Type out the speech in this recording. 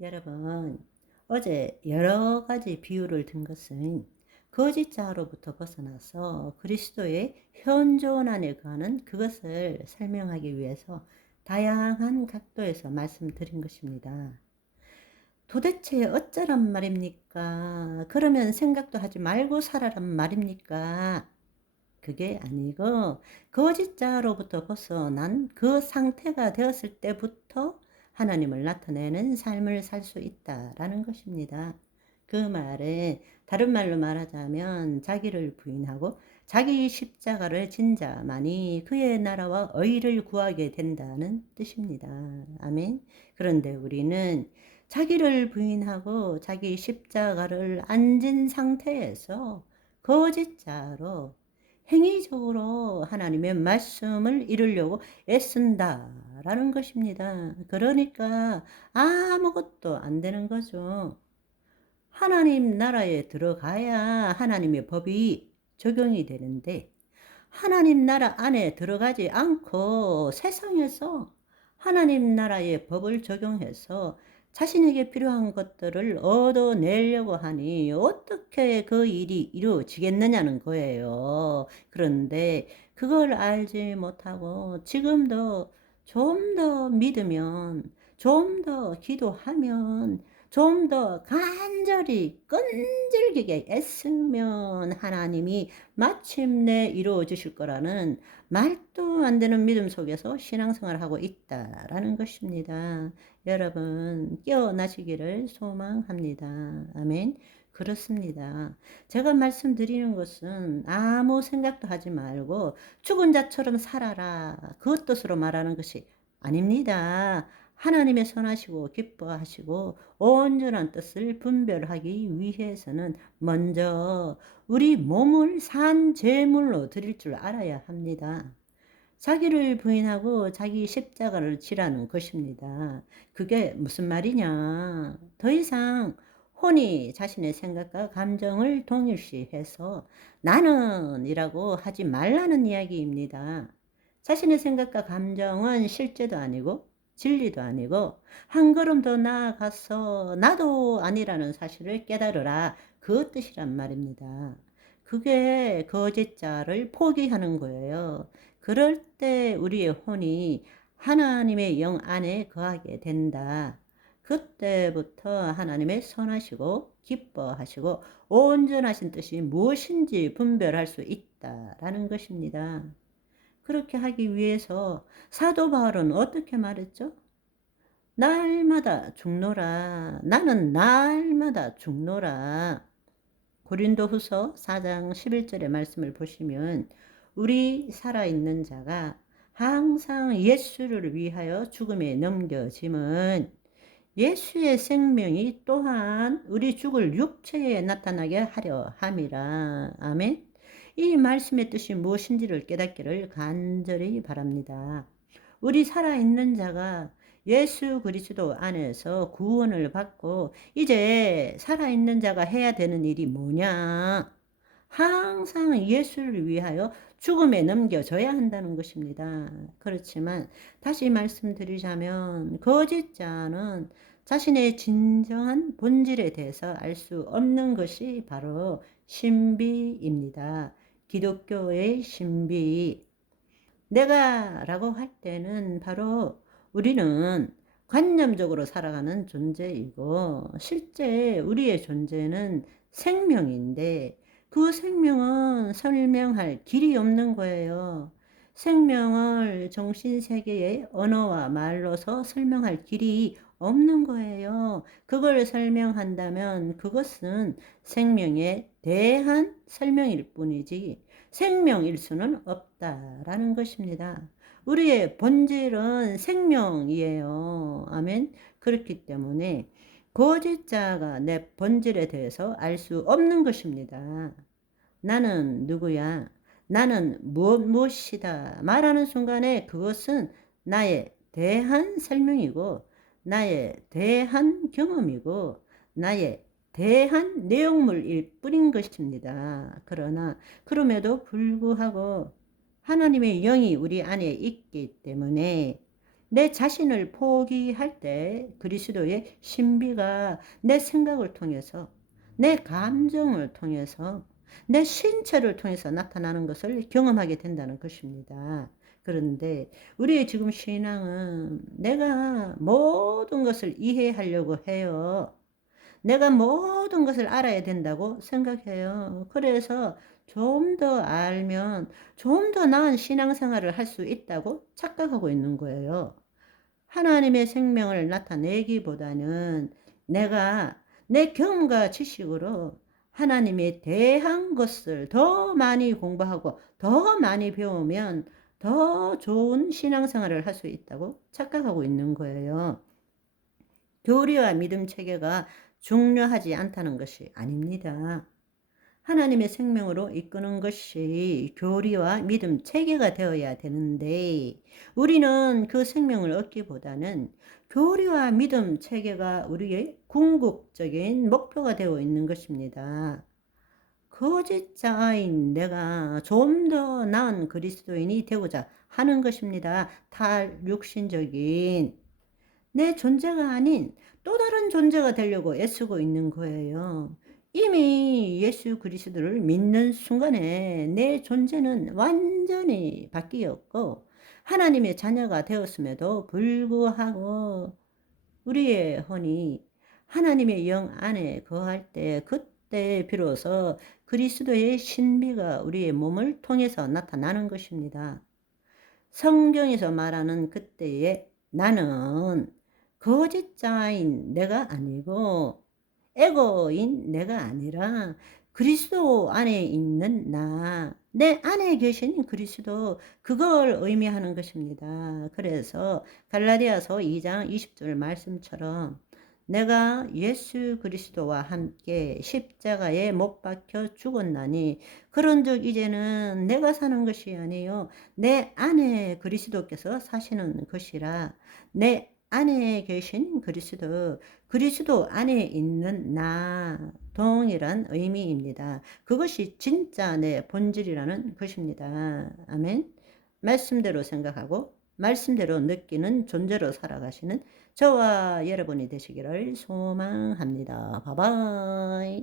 여러분, 어제 여러 가지 비유를 든 것은 거짓자로부터 벗어나서 그리스도의 현존 안에 거하는 그것을 설명하기 위해서 다양한 각도에서 말씀드린 것입니다. 도대체 어쩌란 말입니까? 그러면 생각도 하지 말고 살아란 말입니까? 그게 아니고 거짓자로부터 벗어난 그 상태가 되었을 때부터 하나님을 나타내는 삶을 살 수 있다라는 것입니다. 그 말은 다른 말로 말하자면 자기를 부인하고 자기 십자가를 진 자만이 그의 나라와 의를 구하게 된다는 뜻입니다. 아멘. 그런데 우리는 자기를 부인하고 자기 십자가를 앉은 상태에서 거짓자로 행위적으로 하나님의 말씀을 이루려고 애쓴다 라는 것입니다. 그러니까 아무것도 안 되는 거죠. 하나님 나라에 들어가야 하나님의 법이 적용이 되는데 하나님 나라 안에 들어가지 않고 세상에서 하나님 나라의 법을 적용해서 자신에게 필요한 것들을 얻어내려고 하니 어떻게 그 일이 이루어지겠느냐는 거예요. 그런데 그걸 알지 못하고 지금도 좀 더 믿으면, 좀 더 기도하면, 좀 더 간절히 끈질기게 애쓰면 하나님이 마침내 이루어 주실 거라는 말도 안 되는 믿음 속에서 신앙생활을 하고 있다라는 것입니다. 여러분 깨어나시기를 소망합니다. 아멘. 그렇습니다. 제가 말씀드리는 것은 아무 생각도 하지 말고 죽은 자처럼 살아라. 그 뜻으로 말하는 것이 아닙니다. 하나님의 선하시고 기뻐하시고 온전한 뜻을 분별하기 위해서는 먼저 우리 몸을 산 제물로 드릴 줄 알아야 합니다. 자기를 부인하고 자기 십자가를 지라는 것입니다. 그게 무슨 말이냐? 더 이상 혼이 자신의 생각과 감정을 동일시해서 나는이라고 하지 말라는 이야기입니다. 자신의 생각과 감정은 실제도 아니고 진리도 아니고 한 걸음 더 나아가서 나도 아니라는 사실을 깨달으라 그 뜻이란 말입니다. 그게 거짓자를 포기하는 거예요. 그럴 때 우리의 혼이 하나님의 영 안에 거하게 된다. 그때부터 하나님의 선하시고 기뻐하시고 온전하신 뜻이 무엇인지 분별할 수 있다라는 것입니다. 그렇게 하기 위해서 사도 바울은 어떻게 말했죠? 날마다 죽노라. 나는 날마다 죽노라. 고린도 후서 4장 11절의 말씀을 보시면 우리 살아있는 자가 항상 예수를 위하여 죽음에 넘겨짐은 예수의 생명이 또한 우리 죽을 육체에 나타나게 하려 함이라. 아멘. 이 말씀의 뜻이 무엇인지를 깨닫기를 간절히 바랍니다. 우리 살아있는 자가 예수 그리스도 안에서 구원을 받고 이제 살아있는 자가 해야 되는 일이 뭐냐? 항상 예수를 위하여 죽음에 넘겨져야 한다는 것입니다. 그렇지만 다시 말씀드리자면 거짓자는 자신의 진정한 본질에 대해서 알 수 없는 것이 바로 신비입니다. 기독교의 신비. 내가 라고 할 때는 바로 우리는 관념적으로 살아가는 존재이고 실제 우리의 존재는 생명인데 그 생명은 설명할 길이 없는 거예요. 생명을 정신세계의 언어와 말로서 설명할 길이 없는 거예요. 그걸 설명한다면 그것은 생명에 대한 설명일 뿐이지 생명일 수는 없다라는 것입니다. 우리의 본질은 생명이에요. 아멘. 그렇기 때문에 거짓자가 내 본질에 대해서 알 수 없는 것입니다. 나는 누구야? 나는 무엇 무엇이다. 말하는 순간에 그것은 나의 대한 설명이고 나의 대한 경험이고 나의 대한 내용물일 뿐인 것입니다. 그러나 그럼에도 불구하고 하나님의 영이 우리 안에 있기 때문에 내 자신을 포기할 때 그리스도의 신비가 내 생각을 통해서 내 감정을 통해서 내 신체를 통해서 나타나는 것을 경험하게 된다는 것입니다. 그런데 우리의 지금 신앙은 내가 모든 것을 이해하려고 해요. 내가 모든 것을 알아야 된다고 생각해요. 그래서 좀 더 알면 좀 더 나은 신앙생활을 할 수 있다고 착각하고 있는 거예요. 하나님의 생명을 나타내기보다는 내가 내 경험과 지식으로 하나님에 대한 것을 더 많이 공부하고 더 많이 배우면 더 좋은 신앙생활을 할 수 있다고 착각하고 있는 거예요. 교리와 믿음 체계가 중요하지 않다는 것이 아닙니다. 하나님의 생명으로 이끄는 것이 교리와 믿음 체계가 되어야 되는데 우리는 그 생명을 얻기보다는 교리와 믿음 체계가 우리의 궁극적인 목표가 되어 있는 것입니다. 거짓자인 내가 좀 더 나은 그리스도인이 되고자 하는 것입니다. 탈육신적인 내 존재가 아닌 또 다른 존재가 되려고 애쓰고 있는 거예요. 이미 예수 그리스도를 믿는 순간에 내 존재는 완전히 바뀌었고 하나님의 자녀가 되었음에도 불구하고 우리의 혼이 하나님의 영 안에 거할 때 그때 비로소 그리스도의 신비가 우리의 몸을 통해서 나타나는 것입니다. 성경에서 말하는 그때에 나는 거짓자인 내가 아니고 에고인 내가 아니라 그리스도 안에 있는 나, 내 안에 계신 그리스도, 그걸 의미하는 것입니다. 그래서 갈라디아서 2장 20절 말씀처럼 내가 예수 그리스도와 함께 십자가에 못 박혀 죽었나니 그런즉 이제는 내가 사는 것이 아니요 내 안에 그리스도께서 사시는 것이라 내 안에 계신 그리스도 그리스도 안에 있는 나 동일한 의미입니다. 그것이 진짜 내 본질이라는 것입니다. 아멘. 말씀대로 생각하고 말씀대로 느끼는 존재로 살아가시는 저와 여러분이 되시기를 소망합니다. 바바이.